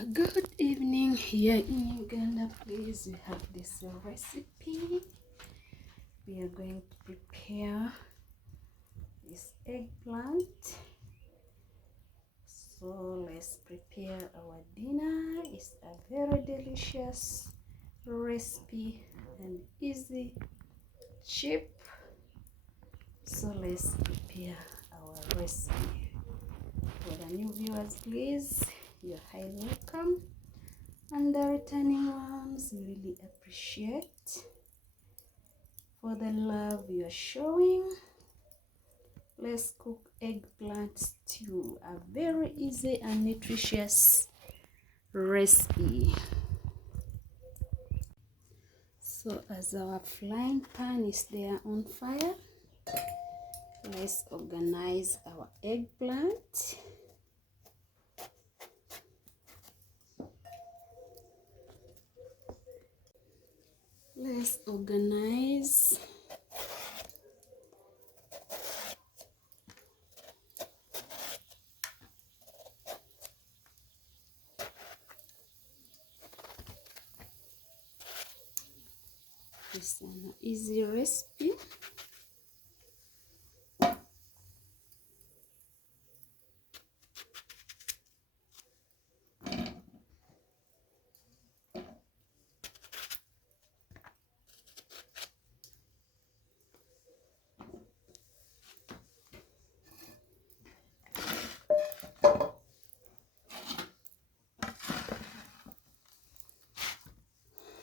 Good evening. Here in Uganda, please, we have this recipe. We are going to prepare this eggplant. So let's prepare our dinner. It's a very delicious recipe and easy, cheap. So let's prepare our recipe. For the new viewers, please, you're highly welcome. And the returning ones, we really appreciate for the love you are showing. Let's cook eggplant stew, a very easy and nutritious recipe. So as our frying pan is there on fire, let's organize our eggplant. Let's organize this an easy recipe.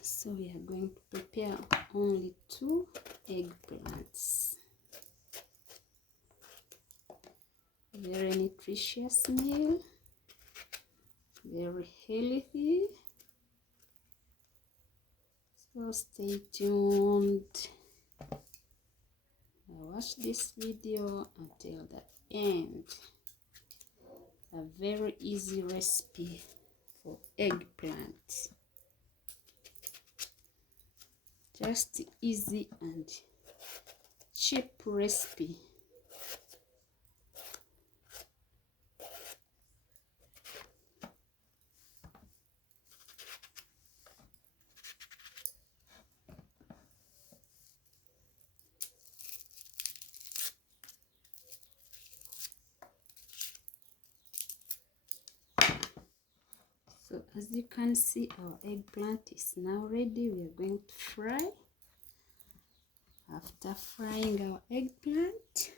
So we are going to prepare only 2 eggplants. Very nutritious meal, very healthy. So stay tuned. Watch this video until the end. A very easy recipe for eggplant. Just easy and cheap recipe. So as you can see, our eggplant is now ready. We are going to fry. After frying our eggplant,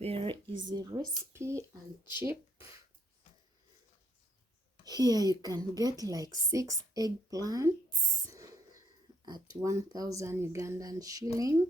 very easy recipe and cheap. Here you can get like 6 eggplants at 1,000 Ugandan shillings.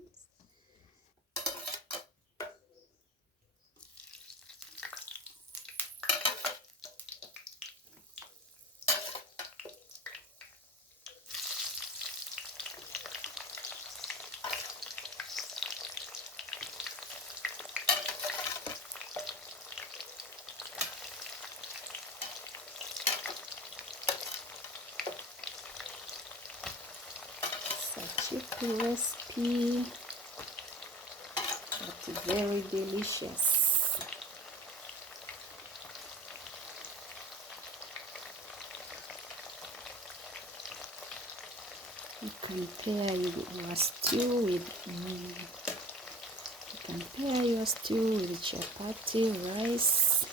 It's a cheap recipe, but very delicious. You can pair your stew with chapati, rice.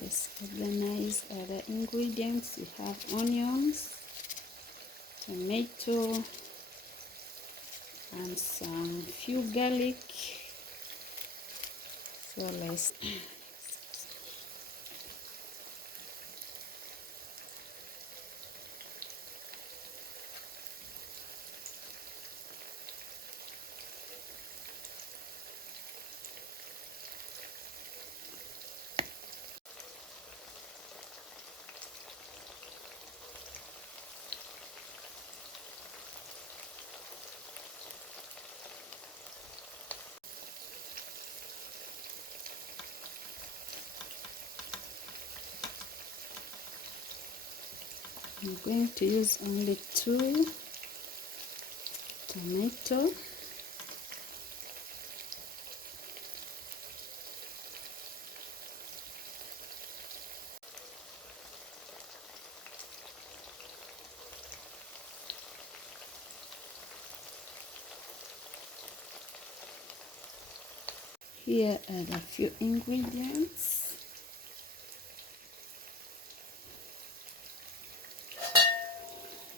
Let's organize other ingredients. We have onions, tomato, and some few garlic. So let's I'm going to use only 2 tomatoes. Here are the few ingredients.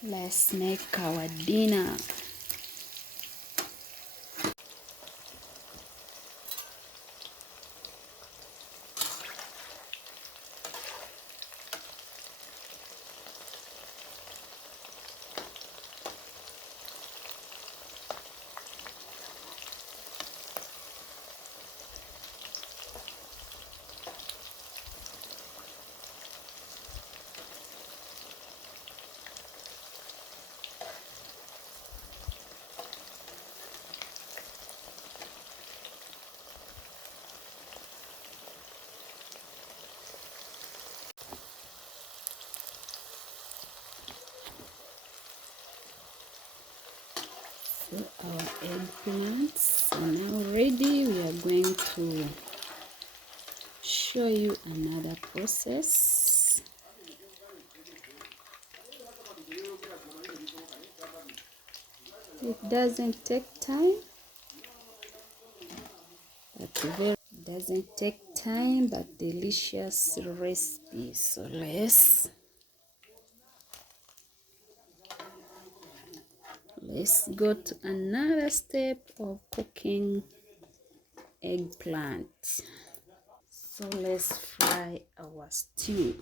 Let's make our dinner. So our eggplants are now ready. We are going to show you another process. It doesn't take time, but delicious recipe. So let's go to another step of cooking eggplant. So let's fry our stew.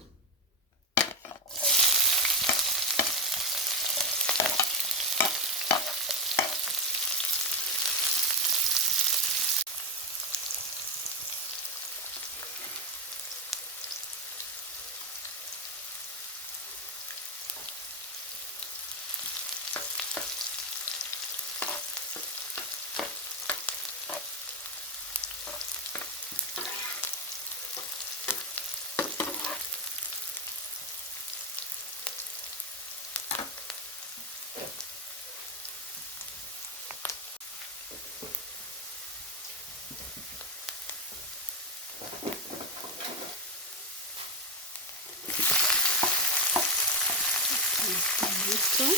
Tomato.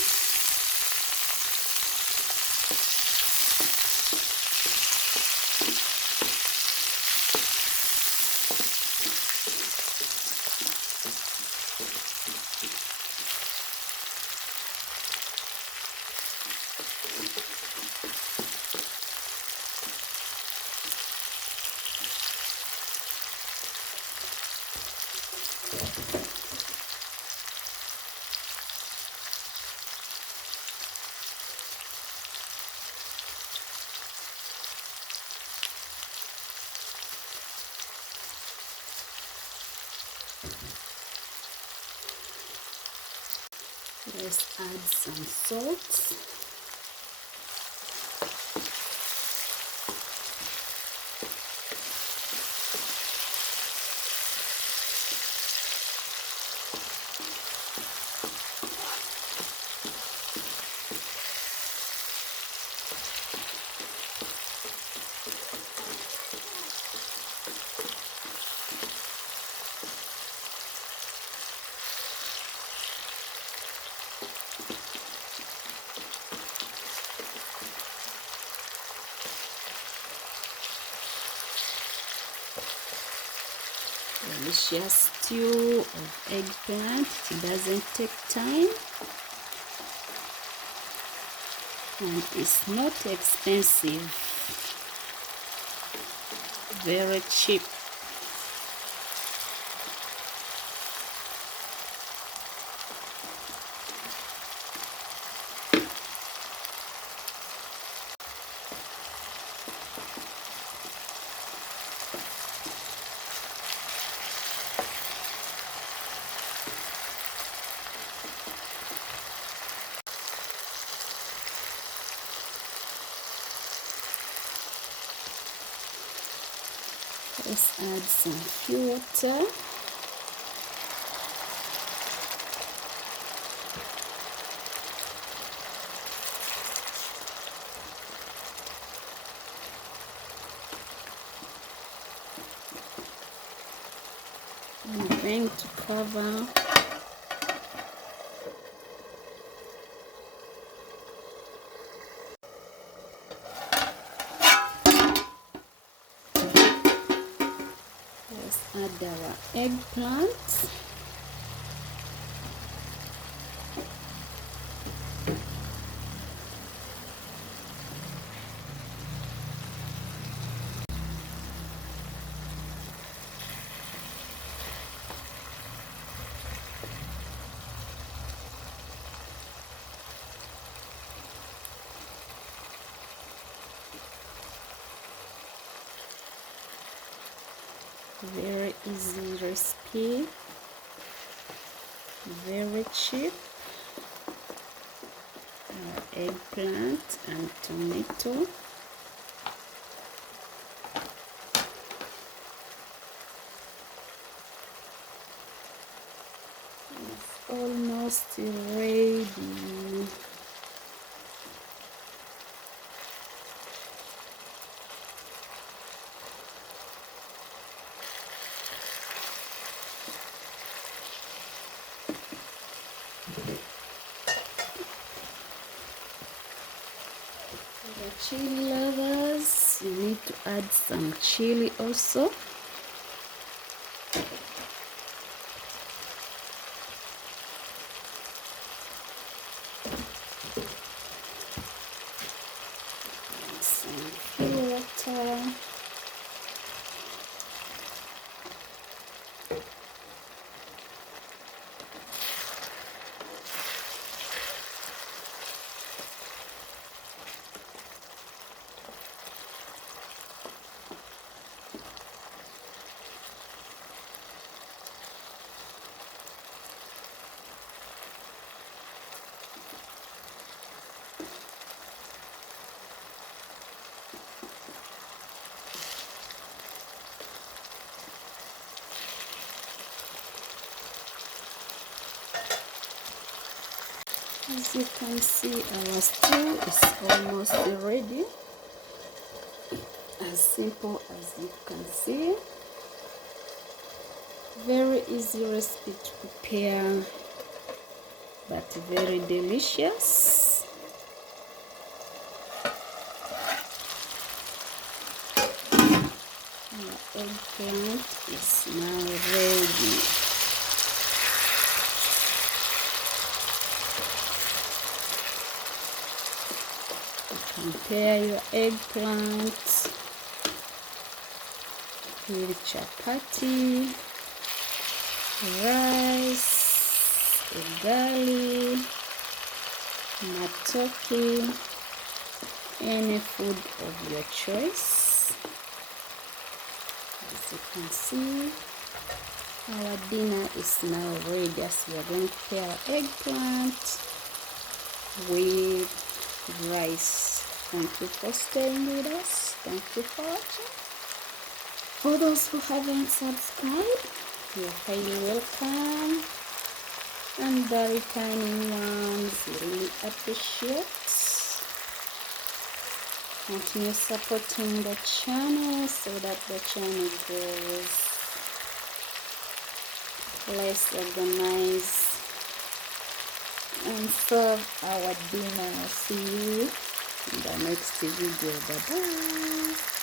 Let's add some salt. Delicious stew of eggplant. It doesn't take time and it's not expensive, very cheap. Let's add some water. I'm going to cover. Let's add our eggplant. Very easy recipe, very cheap. Our eggplant and tomato. It's almost ready. The chili lovers, you need to add some chili also. Some water. As you can see, our stew is almost ready. As simple as you can see. Very easy recipe to prepare, but very delicious. Our eggplant is now ready. Prepare your eggplant with chapati, rice, ugali, matoke, any food of your choice. As you can see, our dinner is now ready. As we are going to prepare our eggplant with rice. Thank you for staying with us. Thank you for watching. For those who haven't subscribed, you're highly welcome. And the returning ones, we really appreciate. Continue supporting the channel so that the channel grows. Let's organize and serve our dinner. See you in the next video. Bye bye.